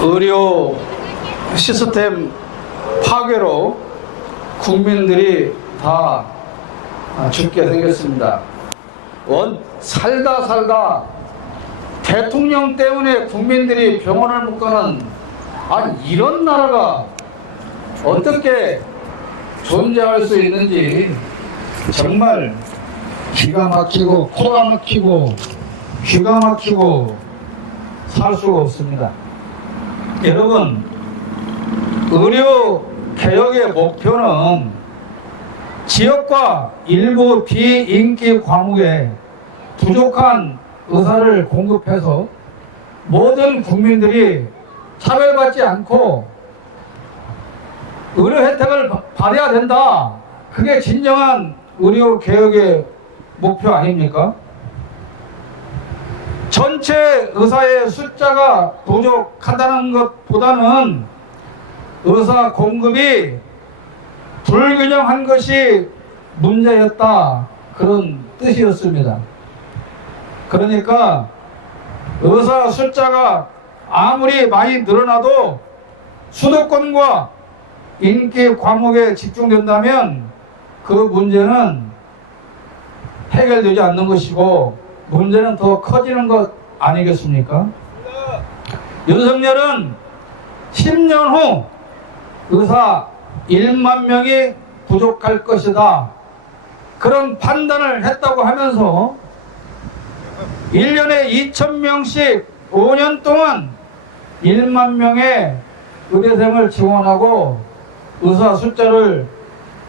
의료 시스템 파괴로 국민들이 다 죽게 생겼습니다. 살다 대통령 때문에 국민들이 병원을 못 가는, 아니 이런 나라가 어떻게 존재할 수 있는지 정말 기가 막히고 코가 막히고 귀가 막히고 살 수가 없습니다. 여러분, 의료 개혁의 목표는 지역과 일부 비인기 과목에 부족한 의사를 공급해서 모든 국민들이 차별받지 않고 의료 혜택을 받아야 된다. 그게 진정한 의료 개혁의 목표 아닙니까? 전체 의사의 숫자가 부족하다는 것보다는 의사 공급이 불균형한 것이 문제였다, 그런 뜻이었습니다. 그러니까 의사 숫자가 아무리 많이 늘어나도 수도권과 인기 과목에 집중된다면 그 문제는 해결되지 않는 것이고 문제는 더 커지는 것 아니겠습니까? 윤석열은 10년 후 의사 1만 명이 부족할 것이다, 그런 판단을 했다고 하면서 1년에 2,000명씩 5년 동안 1만 명의 의대생을 지원하고 의사 숫자를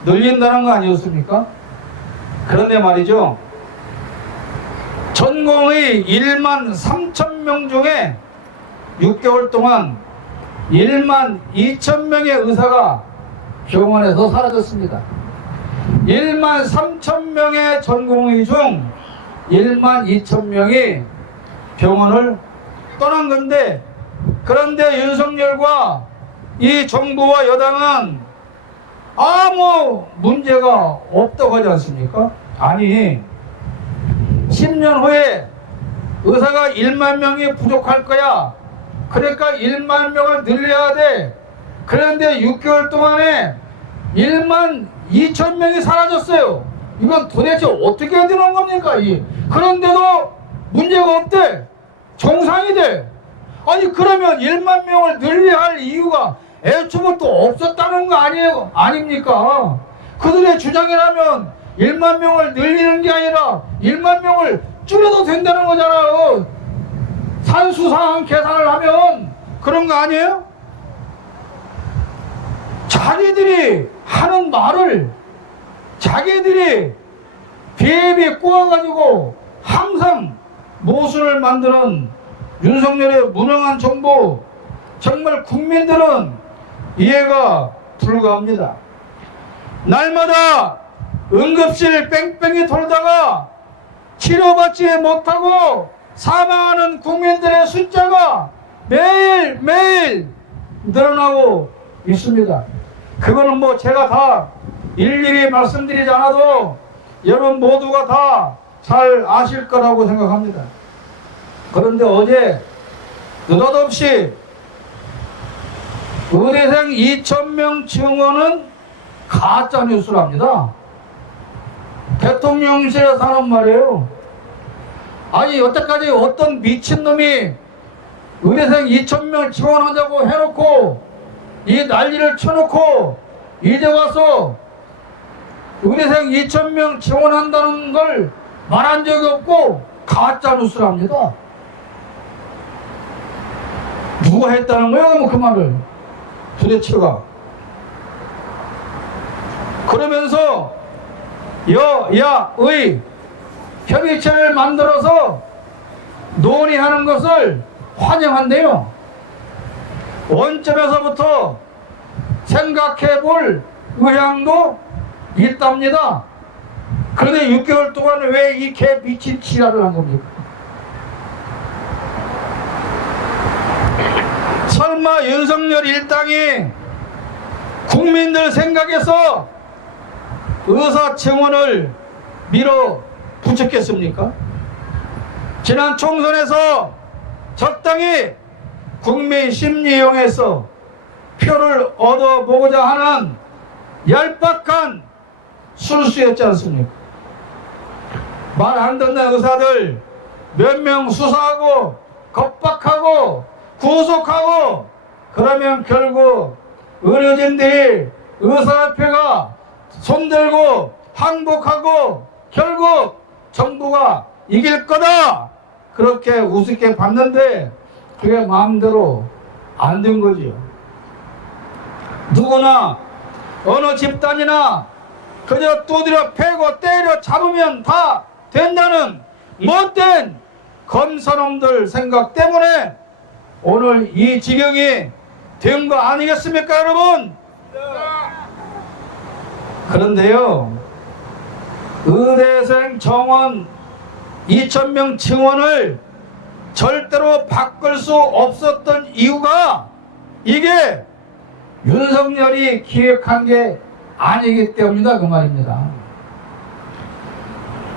늘린다는 거 아니었습니까? 그런데 말이죠, 전공의 1만 3천 명 중에 6개월 동안 1만 2천 명의 의사가 병원에서 사라졌습니다. 1만 3천 명의 전공의 중 1만 2천 명이 병원을 떠난 건데, 그런데 윤석열과 이 정부와 여당은 아무 문제가 없다고 하지 않습니까? 아니, 10년 후에 의사가 1만 명이 부족할 거야. 그러니까 1만 명을 늘려야 돼. 그런데 6개월 동안에 1만 2천 명이 사라졌어요. 이건 도대체 어떻게 해야 되는 겁니까? 그런데도 문제가 없대. 정상이 돼. 아니, 그러면 1만 명을 늘려야 할 이유가 애초부터 없었다는 거 아니에요? 아닙니까? 그들의 주장이라면 1만 명을 늘리는 게 아니라 1만 명을 줄여도 된다는 거잖아요. 산수상한 계산을 하면. 그런 거 아니에요? 자기들이 하는 말을 자기들이 비비 꼬아가지고 항상 모순을 만드는 윤석열의 무능한 정부, 정말 국민들은 이해가 불가합니다. 날마다 응급실 뺑뺑이 돌다가 치료받지 못하고 사망하는 국민들의 숫자가 매일매일 늘어나고 있습니다. 그거는 뭐 제가 다 일일이 말씀드리지 않아도 여러분 모두가 다 잘 아실 거라고 생각합니다. 그런데 어제 느닷없이 의대생 2,000명 증원은 가짜 뉴스랍니다. 대통령실에서 하는 말이에요. 아니, 여태까지 어떤 미친놈이 의대생 2,000명 지원하자고 해놓고 이 난리를 쳐놓고 이제 와서 의대생 2,000명 지원한다는 걸 말한 적이 없고 가짜 뉴스랍니다. 누가 했다는 거예요, 그 말을 도대체가? 그러면서 여야의 협의체를 만들어서 논의하는 것을 환영한대요. 원점에서부터 생각해 볼 의향도 있답니다. 그런데 6개월 동안 왜 이 개 미친 지랄을 한 겁니까? 설마 윤석열 일당이 국민들 생각해서 의사 증원을 밀어붙였겠습니까? 지난 총선에서 적당히 국민 심리 이용해서 표를 얻어보고자 하는 얄팍한 술수였지 않습니까? 말 안 듣는 의사들 몇 명 수사하고 겁박하고 구속하고, 그러면 결국 의료진들이 의사협회가 손들고 항복하고 결국 정부가 이길 거다, 그렇게 우습게 봤는데 그게 마음대로 안 된 거지요. 누구나 어느 집단이나 그저 두드려 패고 때려 잡으면 다 된다는 못된 검사놈들 생각 때문에 오늘 이 지경이 된 거 아니겠습니까, 여러분? 그런데요, 의대생 정원 2,000명 증원을 절대로 바꿀 수 없었던 이유가 이게 윤석열이 기획한 게 아니기 때문이다, 그 말입니다.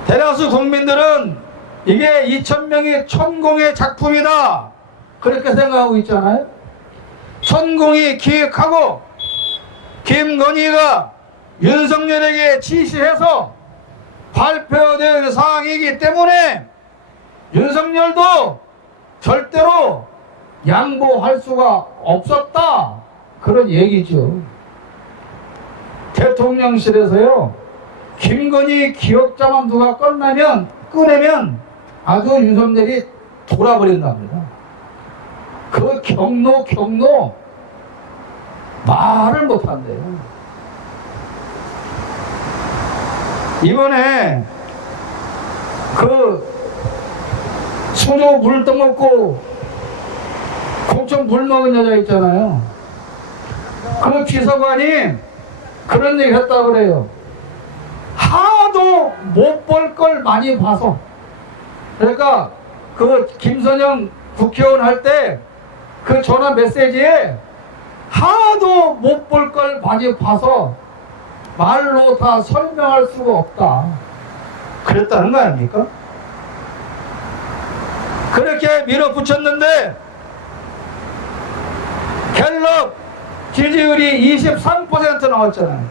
대다수 국민들은 이게 2,000명의 천공의 작품이다, 그렇게 생각하고 있잖아요. 천공이 기획하고 김건희가 윤석열에게 지시해서 발표될 사항이기 때문에 윤석열도 절대로 양보할 수가 없었다, 그런 얘기죠. 대통령실에서요, 김건희 기억자만 누가 꺼내면 아주 윤석열이 돌아버린답니다. 그 경로 말을 못한대요. 이번에 그 수조 물 떠먹고 공천 물 먹은 여자 있잖아요. 그 비서관이 그런 얘기 했다 그래요. 하도 못 볼 걸 많이 봐서. 그러니까 그 김선영 국회의원 할 때 그 전화 메시지에 하도 못 볼 걸 많이 봐서 말로 다 설명할 수가 없다, 그랬다는 거 아닙니까? 그렇게 밀어붙였는데 갤럽 지지율이 23% 나왔잖아요.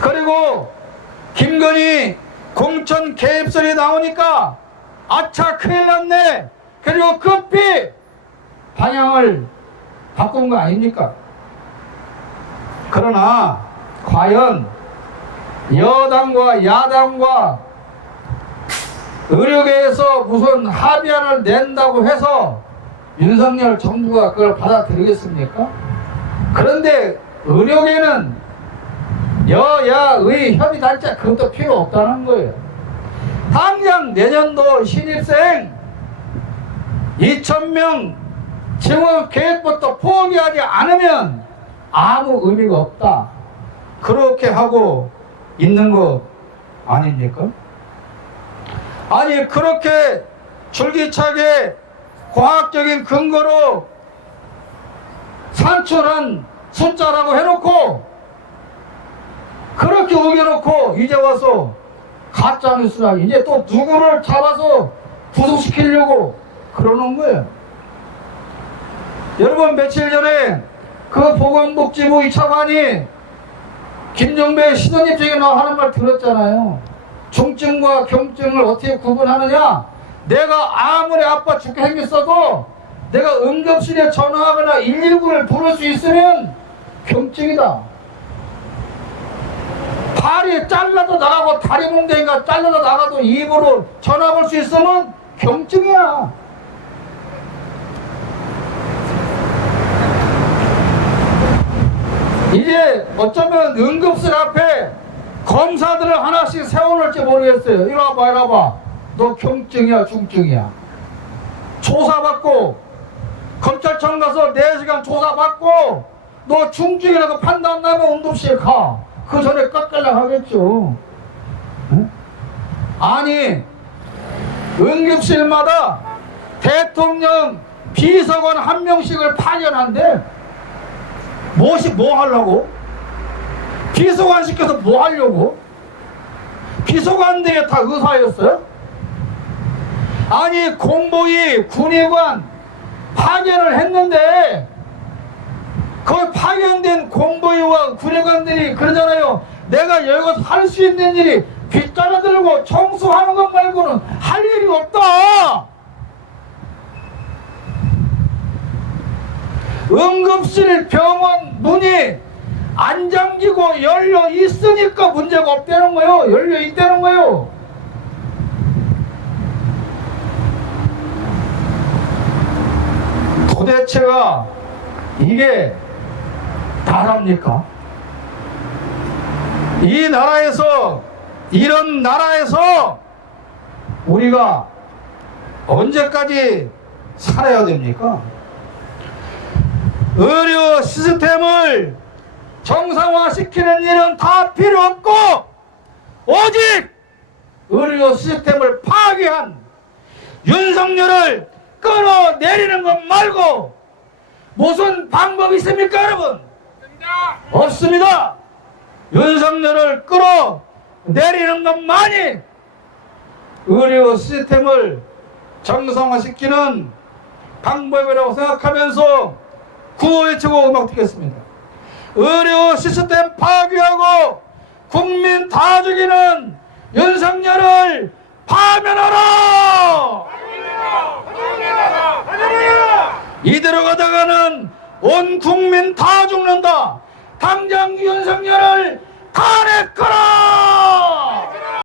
그리고 김건희 공천 개입설이 나오니까 아차 큰일 났네, 그리고 급히 방향을 바꾼 거 아닙니까? 그러나 과연 여당과 야당과 의료계에서 무슨 합의안을 낸다고 해서 윤석열 정부가 그걸 받아들이겠습니까? 그런데 의료계는 여야의 협의단체 그것도 필요 없다는 거예요. 당장 내년도 신입생 2,000명 증원 계획부터 포기하지 않으면 아무 의미가 없다, 그렇게 하고 있는 거 아닙니까? 아니, 그렇게 줄기차게 과학적인 근거로 산출한 숫자라고 해놓고 그렇게 우겨놓고 이제 와서 가짜뉴스라, 이제 또 누구를 잡아서 구속시키려고 그러는 거예요. 여러분, 며칠 전에 그 보건복지부 2차관이 김정배 시도입장에 나와 하는 말 들었잖아요. 중증과 경증을 어떻게 구분하느냐, 내가 아무리 아파 죽게 생겼어도 내가 응급실에 전화하거나 119를 부를 수 있으면 경증이다. 팔이 잘라도 나가고 다리 몽둥이가 잘라도 나가도 입으로 전화 걸 수 있으면 경증이야. 이제 어쩌면 응급실 앞에 검사들을 하나씩 세워놓을지 모르겠어요. 이리 와봐, 이리 와봐. 너 경증이야, 중증이야. 조사받고 검찰청 가서 4시간 조사받고 너 중증이라고 판단 나면 응급실 가. 그 전에 깎으려고 하겠죠. 응? 아니, 응급실마다 대통령 비서관 1명씩을 파견한대. 뭐 하려고? 비서관 시켜서 뭐 하려고? 비서관들이 다 의사였어요? 아니, 공보위, 군의관, 파견을 했는데 그 파견된 공보위와 군의관들이 그러잖아요. 내가 여기서 할 수 있는 일이 빗자루 들고 청소하는 것 말고는 할 일이 없다. 응급실 병원 문이 안 잠기고 열려 있으니까 문제가 없다는 거예요. 열려 있다는 거예요. 도대체가 이게 나라입니까? 이 나라에서, 이런 나라에서 우리가 언제까지 살아야 됩니까? 의료 시스템을 정상화시키는 일은 다 필요 없고 오직 의료 시스템을 파괴한 윤석열을 끌어내리는 것 말고 무슨 방법이 있습니까, 여러분? 없습니다. 윤석열을 끌어내리는 것만이 의료 시스템을 정상화시키는 방법이라고 생각하면서 구호외치고 음악 듣겠습니다. 의료 시스템 파괴하고 국민 다 죽이는 윤석열을 파면하라! 이대로 가다가는 온 국민 다 죽는다. 당장 윤석열을 탄핵하라!